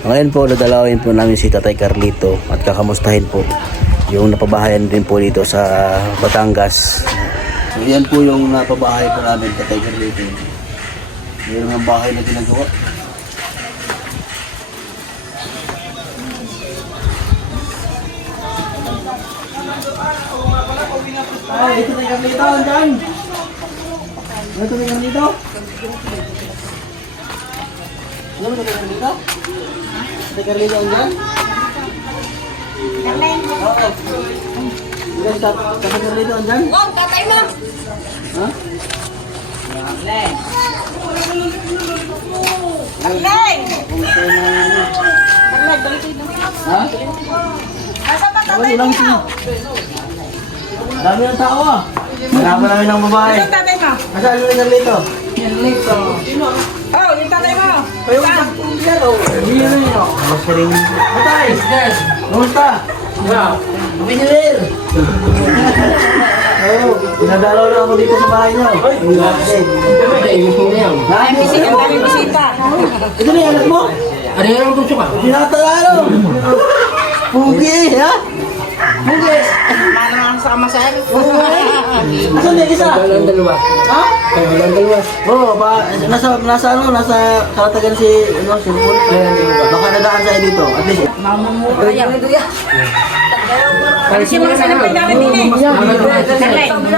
Ngayon po, dadalawin po namin si Tatay Carlito at kakamustahin po yung napabahayan din po dito sa Batangas. So yan po yung napabahay po namin, Tatay Carlito. Yung mga bahay na ginagawa. Ay, ito Tatay Carlito, andyan! Ito Tatay Carlito? Ano ba Tatay Carlito? Tatay Carlito, andyan? Oo. Ilan Tatay Carlito, andyan? Oh, tatay mo! Ha? Taglay! Taglay, balik dito. Ha? Asa ba tatay Lang mo? siya. Dami ng tao ah. Marami namin ng babae. Ito tatay mo? Nasaan yung Carlito? Oh, yung tatay mo. Saan? Kamusta rin? Tatay! Kamusta? Pinilil! Oo, pinadalaw na ako dito sa bahay niyo. Ay, bisita, ang daming bisita. Ito na yung anak mo? Ano yung gusto ka? Pinatalo! Pugi, ha? Pugi! Manang ang sama sa akin. Asan na yung isa? Walang dalawa. Ha? Walang dalawa. Oo, nasa Kalatagan si Paul. Baka nadaan sa'yo dito. At least, Ano siya mga sinampay namin din eh? Taglay. Ano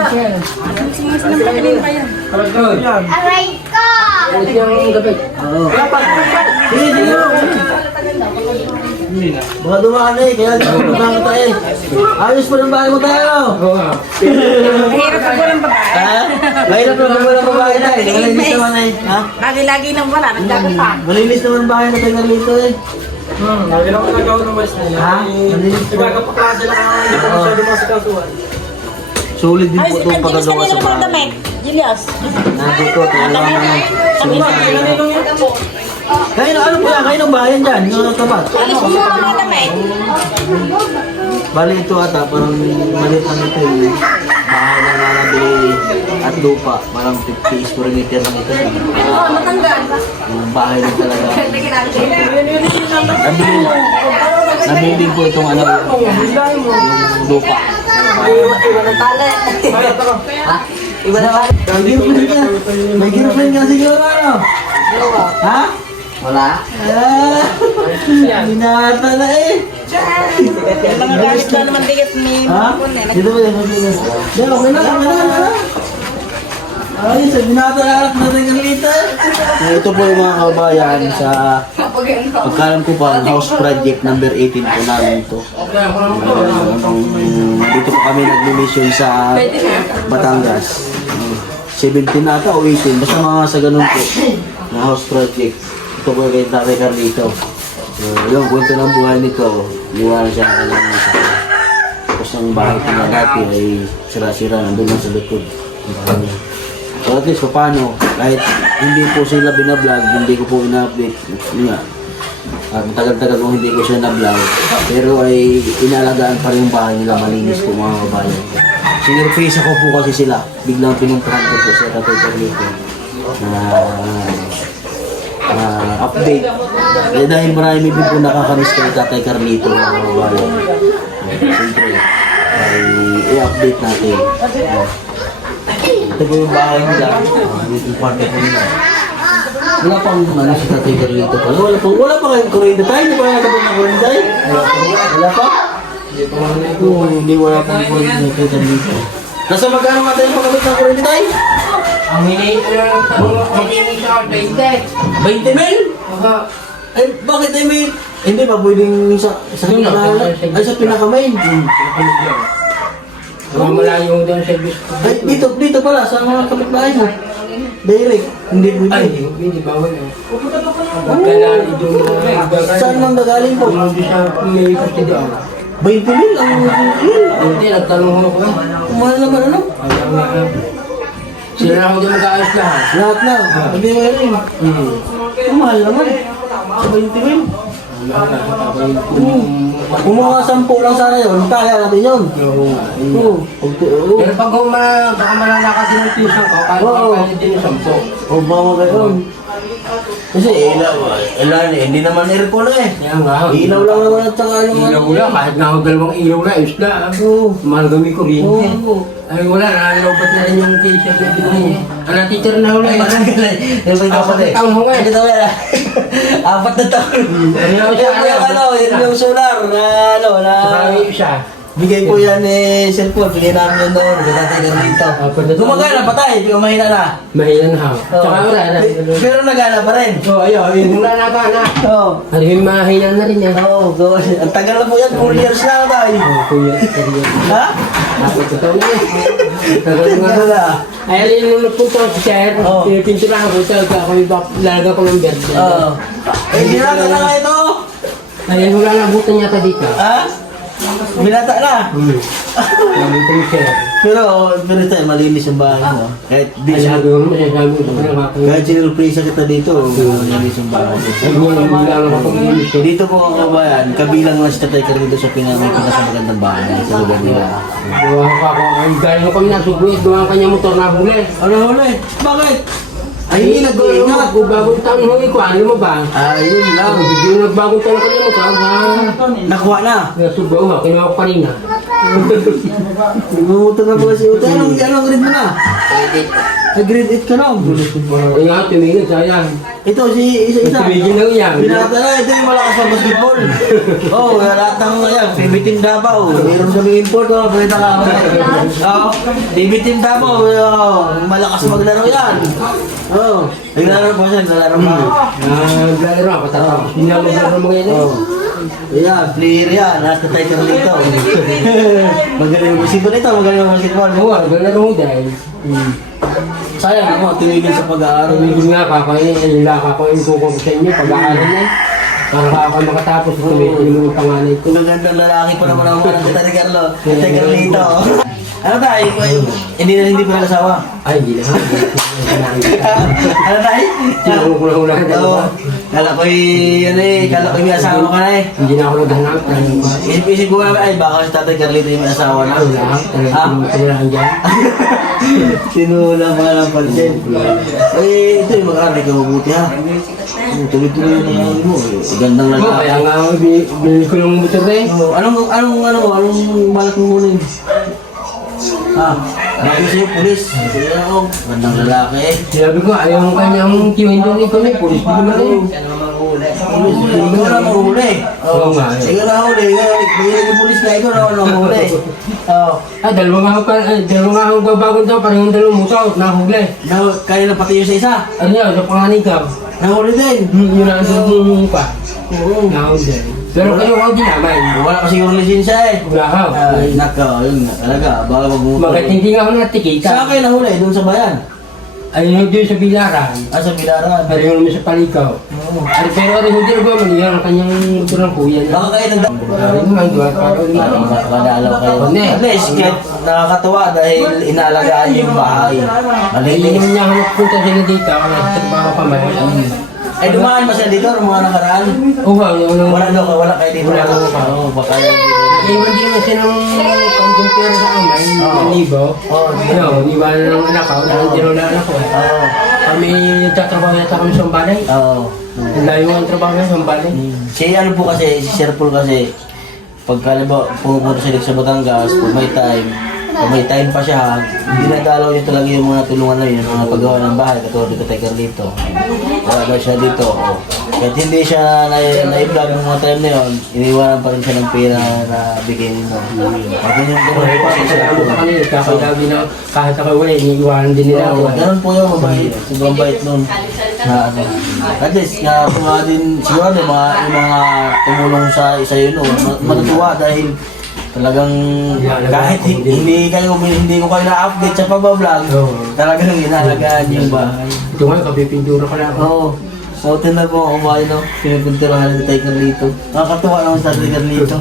siya mga sinampay namin pa yan? Aray ko! Ito yung gabi. oo. Sige, sige. Baka dumaan eh, kaya dumaan ka tayo. Ayos pa ng bahay mo tayo. Oo nga. Mahirap pag walang babae. Ha? Mahirap na pag walang babae tayo. Malinis naman eh. Ha? Lagi-lagi nang wala, nagkakata. Malinis naman ang bahay na tayo Carlito eh. Lagi lang ako nagawa ng west na Ha? Malinis po. Nagkakapaklase lang ako. Hindi ko masyado masikasuhan. Solid din po itong Julius, pagkagawa kanina sa naman bahay. damit. Julius. Nandito, tulungan naman. Kayo ano po yan? Kayo ng bahay yan dyan? Yung tapat. Alis mo muna mga damit. Bali ito ata, parang maliit lang ito yung bahay na nabili at lupa. Parang 50 square meter lang ito. Oo, matanggal. Yung bahay lang talaga. Nabili din po itong ano, yung lupa. Iwan ang tali. Ha? Iwan ang tali. May girlfriend ka siguro ano? Ha? Wala. Ah, binata na eh. Yung mga gamit na naman digat ni Ha? Mapon eh. Dito ba yan? Dito, okay na, okay na. Ay, sa binata na anak natin Carlito eh. Ito po yung mga kabayan sa pagkalam ko pa, house project number 18 po namin ito. Dito po kami nag-mission sa Batangas. 17 na ata o 18, basta mga sa ganun po na house project. Ito po kay Tatay Carlito. Yung kwento ng buhay nito, liwanag siya ng kanyang sa tapos ng bahay ko na dati ay sira-sira, nandun lang sa likod. So at least paano, kahit hindi po sila binablog, hindi ko po ina-update. Yun nga, matagal-tagal kung hindi ko siya na-vlog. Pero ay inalagaan pa rin yung bahay nila, malinis po mga kabayan. Sinurpresa ko po kasi sila, biglang pinuntahan ko po sa Tatay Carlito na update. Dahil marami din po nakakamiss kay Tatay Carlito mga kabayan. Siyempre, ay i-update natin. Ito po yung bahay nila. Dito yung parte po nila. Wala pang ano si Tatay Carlito pala. Wala pa kayong kurenda tayo. Hindi pa kaya kapag ng kurenda tayo? Wala pa? Hindi wala pang kurenda tayo Tatay Carlito. Nasa magkano nga tayo pagkabit ng kurenda tayo? Ang hinihingi siya 20 mil? Ay, bakit ay may... Hindi ba pwedeng sa ay sa pinaka-main? Malayo doon sa service ko. Ay, dito pala, sa mga kapitbahay mo. Direct, hindi pwede. Ay, hindi bawal eh. Kailangan doon Saan mang gagaling po? Hindi siya may kustidyo. 20 mil ang yun. Hindi, nagtanong ako eh. Mahal naman ano? Ayaw nga. Sila na ako din mag-aayos lahat. Lahat na. Hindi mo yun. Mahal naman. Sa 20 mil. Kung mga 10 lang sana yun, kaya natin yun. Oo. Pero pag baka malalakas din ang tuition ko, kahit Oo. makapalit din yung 10. O baka mo kayo. Kasi hindi naman aircon eh. Kaya nga. Ilaw lang naman at saka ano. Ilaw lang, kahit nga ako dalawang ilaw na, ayos na. Malagami ko rin. Ay wala, nalalobat na rin yung t-shirt na binigay. Ano, teacher na ulit. Apat na taon ho eh. Apat na taon. Ano siya, Yun yung solar na ano, na... Saka siya. Bigay po yan eh, cellphone. Bigay namin yun doon. Nagtatay ka dito. Gumagana, patay. Hindi ko mahina na. Mahina na ha. Tsaka wala na. Pero nagana pa rin. So ayun, yung wala na ba na. Oo. Ano yung mahina na rin eh. Oo, ang tagal na po yan. 4 years na tayo. Kuya, Ha? Apat na taon na eh. Tagal nga. Tagal na. Ay, alin nung nagpunta ako sa chair, Oo. pinipinturahan ko, ako yung lalagay ko ng verde. Oo. Eh, ginagawa na nga ito. Ayun, wala na buto niya dito. Ha? Binata na. Nabuto yung chair. Pero tayo, malinis yung bahay mo. Kahit di Ay, siya... sabi ko naman, sabi ko naman ako. Kahit sinurpresa kita dito, malinis yung bahay mo. Sabi ko naman, wala na ako mag-inis. Dito po ang kabayan, kabilang lang si Tatay Carl dito sa pinakamagandang bahay sa lugar nila. Gawa ko ako. Ay, galing ko kami nasubuit, gawa ang kanyang motor na huli. Ano huli? Bakit? Ay, Ingat, bagong taon huli ko, ano mo ba? Ayun lang. Bigyan nagbagong taon kanya motor, ha? Nakuha na. Nasubaw ha, kinuha ko kanina. Nagmumotor na pala si Uta. Anong grade mo na? Grade 8 ka na. Ay nga, tumingin, sayang. Ito, isa-isa. Tumingin lang yan. Binata na, ito yung malakas sa basketball. Oo, lahat ng yan, Baby Team Davao. Mayroon kami import, pakita ka ako. Oo, Baby Team Davao, malakas maglaro yan. Oo, naglalaro pa siya, naglalaro pa. Naglalaro ako, tatapos. Hindi ako maglaro mga yun. Oo. Ayan, player yan, nakatay ka dito. Magaling ang basketball ito, magaling ang basketball. Oo, naglalaro ko dahil. Sayang ako, tumigil sa pag-aaral. Tumigil nga ako, nilaka ko yung kuko sa inyo, pag-aaral na. Para ako makatapos, tumigil yung panganay ko. Kung magandang lalaki pa naman ako ng Tatay Carlo. Tatay Carlito. Ano tayo? Hindi pa nag-asawa. Ay, hindi na. Ano tayo? Kulang-kulang na. Oo. Kala ko'y, kala ko'y may asawa ka na eh. Hindi na ako naghanap. Isip ko nga, ay baka si Tatay Carlito yung may asawa na. Ha? Kailangan dyan. Sinula mga lang pansin. Eh, ito yung mag-aaral ka mabuti ha. Tuloy-tuloy yung mga mo. Gandang Oo, lalaki. kaya nga, binili ko ng motor eh. Anong balak mo muna yun? Ha? Ano sa'yo, pulis? Kaya ako, gandang lalaki eh. Sinabi ko, ayaw ang kanyang tiwin doon ito eh. Pulis din naman eh. Pulis, ikaw na mahuli. Oo nga eh. Ikaw na huli. Ikaw yung pulis na ikaw na mahuli. Oo. Ah, dalawa nga ako babagod daw, parang yung dalawang motor, nahuli. Kaya na pati yung sa isa. Ano yun, sa panganay ka? Nahuli din. Yun ang yung pa. Oo. Nahuli. Pero kayo ako din naman. Wala ka siguro lisensya eh. Wala ka. Ay, nako, yun nga talaga. Baka magmumotor. Bakit hindi nga ako natikita? Saan kayo nahuli? Doon sa bayan? Ayun yung sa Bilaran. Sa Bilaran. Pero yung sa Palikaw. Oo. Pero ano hindi na ba manilang ang kanyang motor ng kuya niya? Baka kayo nagdaan. Ayun nga, diba? Parang Madalaw kayo. Hindi. At least, nakakatuwa dahil inaalagaan niyo yung bahay. hindi Malinis. naman niya ako nagpunta sila dito. Ako nagtrabaho kami. Eh, dumaan ba siya dito? Mga nakaraan? Oo, Wala kayo dito. Wala. Oo, baka iwan din naman siya ng konting pera sa amin. Oo. 1,000. Oo. Ano, iniwan na ng anak ko. Nandiyan na anak ko. Oo. Kami nagtatrabaho yata kami sa balay. Oo. Ang layo ang trabaho na sa balay. Si ano po kasi, si Sir Paul kasi, pagka pumunta sila sa Batangas, pag may time pa siya, dinadalaw niya talaga yung mga tulungan na yun, yung mga paggawa ng bahay, katulad dito kay Carlito. Wala daw siya dito. Oh. Kahit hindi siya na-vlog ng mga time na yun, iniwanan pa rin siya ng pera na bigay nito. At yun yung gano'n po si Sir Salamat Paul. sa kanila. Kakagabi na kahit ako wala, iniiwanan din nila ako. Ganun po yung mabait. Sobrang bait nun. Na ano. At least, mga din, siguro yung mga tumulong sa isa yun, matutuwa dahil talagang kahit hindi ko kayo na-update sa pag-vlog, talagang inalagaan yung bahay. Ito nga, kapipindura ko lang. Oo. So, tinan po ang bahay, no? Pinipinturahan ni Tay Carlito. Nakakatuwa naman sa Tay Carlito.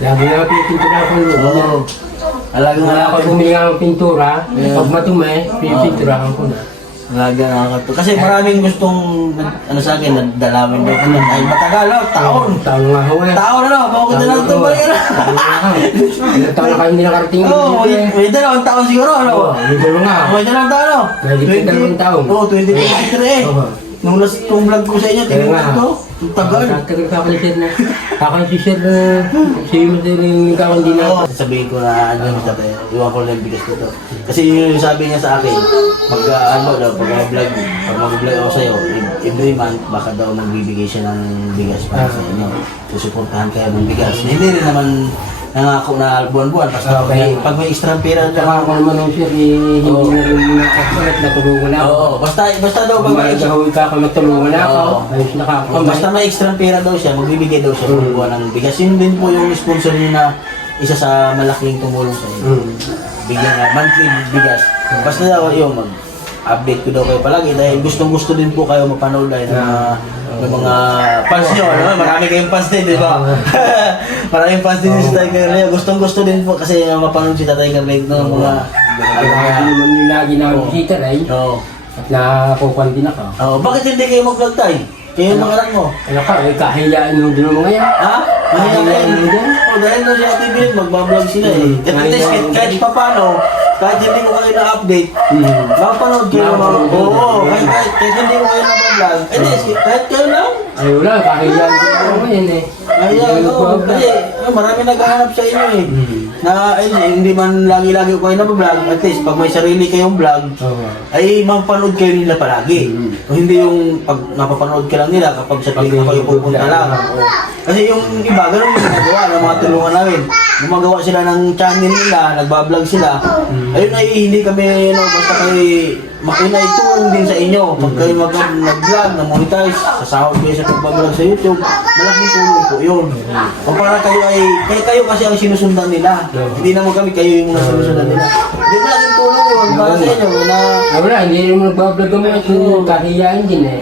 Lagi na kapipindura ko. Oo. Alagang Wala ako huminga ng pintura. Pag matume, pipinturahan ko na. Alaga nakakatuwa. Kasi maraming gustong, ano sa akin, dalawin daw ko lang. Ay, matagal, no? Taon. Taon nga ako eh. Taon na, bakit na lang itong balik na? Ilang taon na kayo hindi nakarating Oo, may dalawang taon siguro, ano? Oo, may dalawa nga. May dalawang taon, no? May dalawang taon. Oo, 2023 eh. Oo. Nung last kong vlog ko sa inyo, Kaya nga. tingnan ko. Ang tagal. Tagal ka pala sir na. Ako si sir na si Mr. yung kakandi na. Oo. Sabihin ko na ano yung tatay, iwan ko lang yung bigas ko to. Kasi yun yung sabi niya sa akin, pag ano daw, pag mag-vlog ako sa'yo, every month, baka daw magbibigay siya ng bigas para sa inyo. Susuportahan kayo ng bigas. Hindi rin naman nangako na buwan-buwan, basta Okay. pag may extra pera Saka ako naman nung sir, hindi na rin nakakalat na tulungan ako. Oo, basta daw pag may extra. Gagawin ka ako magtulungan ako. Oo. Ayos na ka. Basta may extra pera daw siya, magbibigay daw siya ng buwan ng bigas. Yun din po yung sponsor niya na isa sa malaking tumulong sa inyo. Bigyan nga, monthly bigas. Basta daw yung mag-update ko daw kayo palagi dahil gustong-gusto din po kayo mapanood dahil ng mga fans nyo. Ano? Marami kayong fans din, di ba? Maraming fans din si Tatay Carlito. Gustong-gusto din po kasi mapanood si Tatay Carlito ng mga... Hindi naman yung lagi na bisita rin. Oo. At nakakukuhan din ako. Oo, bakit hindi kayo mag-vlog tayo? Kayo yung mga anak mo? Ano ka, kahiyaan mo din mga yan. Ha? Kahiyaan mo din. Oh, dahil na si Ate Bill, magbablog sila eh. At least kahit pa paano, kahit hindi ko kayo na-update, makapanood kayo mga... Oo, kahit hindi ko kayo na-vlog, at least kahit kayo lang. Ay wala, kahiyaan din ako ngayon eh. Ayan, oo. Kasi marami naghahanap sa inyo eh. Na hindi man lagi-lagi ko kayo na-vlog, at least pag may sarili kayong vlog, ay mapapanood kayo nila palagi. O hindi yung pag napapanood ka lang nila kapag sa tingin kayo pupunta lang. Kasi yung iba, ganun yung ginagawa ng mga tulungan namin. Gumagawa sila ng channel nila, nagbablog sila. Ayun ay hindi kami, basta kayo makinaitulong din sa inyo. Pag kayo mag-vlog, na-monetize, sasahod kayo sa pagbablog sa YouTube, malaking tulong po yun. O para kayo ay, kayo kasi ang sinusundan nila. Hindi naman kami, kayo yung mga sinusundan nila. Hindi malaking tulong yun para sa inyo na Wala, hindi rin mo nagbablog mo at yung kahiyaan din eh.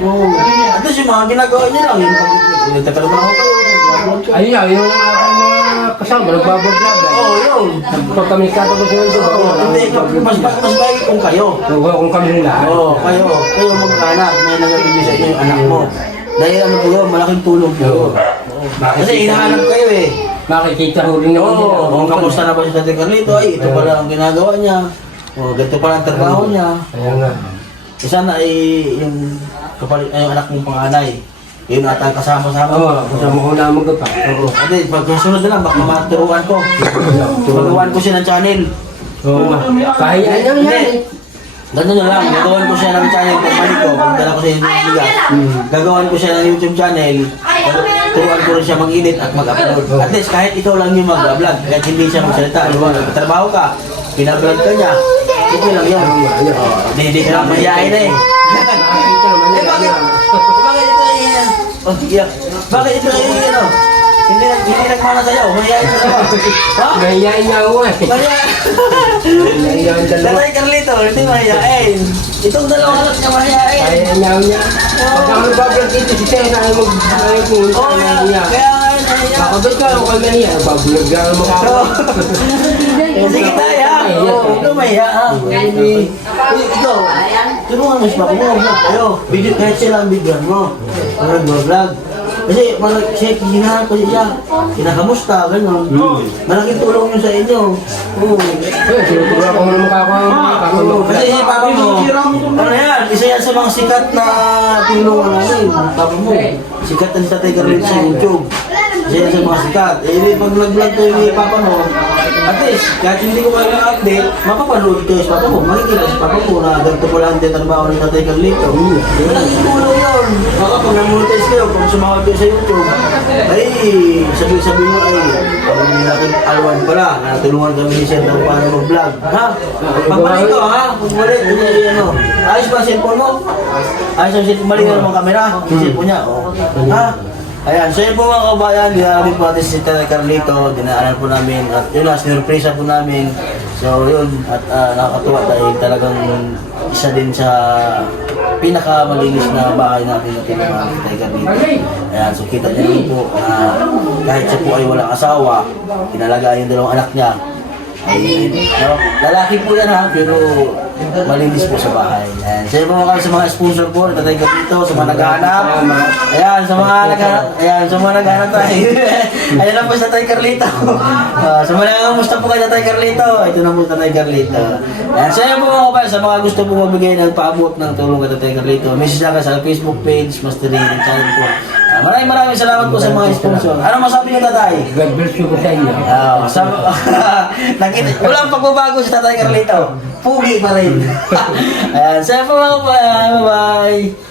at least yung mga ginagawa niyo lang, yung pag nagtatrabaho kayo, nagbablog kayo. Ayun nga, yung aking mga kasama, nagbablog lang. Oo, yun. Pag kami katapos ng ito, Hindi, mas bagay kung kayo. kung kami nila. Oo, kayo mag-anak, may nagabili sa inyo yung anak mo. Dahil ano po yun, malaking tulong po yun. Kasi hinahanap kayo eh. Makikita ko rin naman nila. Oo, kung kamusta na ba si Tatay Carlito, ay ito pala ang ginagawa niya. O, ganito pala ang trabaho niya. Kaya nga. Sana ay yung anak mong panganay, yun ata ang kasama-sama. Oo, kasama ko na magapa. Oo. Hindi, pag kasunod na lang, baka maturuan ko. Magawan ko siya ng channel. Oo, kahiyaan naman yan eh. Ganun na lang, gagawan ko siya ng channel kung mali ko, kung dala ko siya yung bigas. Gagawan ko siya ng YouTube channel, turuan ko rin siya mag-edit at mag-upload. At least kahit ikaw lang yung mag-vlog, kahit hindi siya magsalita, nagtatrabaho ka, pinablog ka niya, ito lang yan. Hindi ka lang mahihain na eh. Makikita naman Eh, nila. bakit ito ay oh, yeah. Bakit ito ay ano? Hindi nagmana sa'yo, mahihain ka ba? Ha? Mahiyain niya ako eh. Mahihain. Mahiyain dalawa. Tatay Carlito, hindi mahihain. Itong dalawang anak niya mahihain. Kahiyaan niya ako niya. Pagka ako nagbablog dito, si Sena ay mag-pumunta Oo, na yan. niya. Kaya nga yun, mahihain. Kakabit ka ako kami niya. Nagbablog lang ang mukha ko. Sige tayo ha. Ito mahiya ha. Ito, tulungan mo si Papa mo. Kayo, video kahit sila ang bigyan mo. Parang vlog. Kasi parang siya, hinahanap ko siya. Kinakamusta, gano'n. Malaking tulong yun sa inyo. Oo. Tinuturo ako ng mukha ko. Oo, kasi si Papa mo, ano yan, isa yan sa mga sikat na tinulungan namin. Papa mo, sikat ang Tatay Carlito sa YouTube. Isa yan sa mga sikat. Eh, pag nag-vlog kayo ni Papa mo, at least, kahit hindi ko kayo na-update, mapapanood kayo sa Papa mo. Makikita si Papa mo na ganito pala ang trabaho ng Tatay Carlito. Malaking tulong yun. Baka pag namonetize kayo, pag sumawag kayo sa YouTube, ay sabi mo ay malaking alwan pala na natulungan kami ni Sir ng paano mag-vlog. Ha? Pagbalik ko ha? Pagbalik. Ano? Ayos ba ang cellphone mo? Ayos ang cellphone. Mali na naman camera. Yung cellphone niya. Oh. Ha? Ayan, so yun po mga kabayan, dinaramin po natin si Tatay Carlito, dinaanan po namin at yun na, sinurpresa po namin. So yun, at nakakatuwa dahil talagang isa din sa pinakamalinis na bahay natin na tinanong si Tatay Carlito. Ayan, so kita niyo rin po na kahit siya po ay walang asawa, pinalagaan yung dalawang anak niya. Ay, no, lalaki po yan ha, pero malinis po sa bahay. Ayan. Sa mga kami sa mga sponsor po, Tatay Carlito, sa mga naghahanap. Ayan, sa mga naghahanap. Ayan, sa mga naghahanap tayo. Ayan na po sa Tatay Carlito. Sa mga nangangamusta po kay Tatay Carlito, ito na po Tatay Carlito. Ayan, sa po mga kapal, sa mga gusto po magbigay ng paabot ng tulong kay Tatay Carlito, message lang sa Facebook page, Master Ring channel po. Maraming salamat po sa mga sponsor. Ano masabi niyo, Tatay? God bless you po sa inyo. Walang pagbabago sa Tatay Carlito. Pugi pa rin. Ayan, sa po mga kapal. Bye-bye.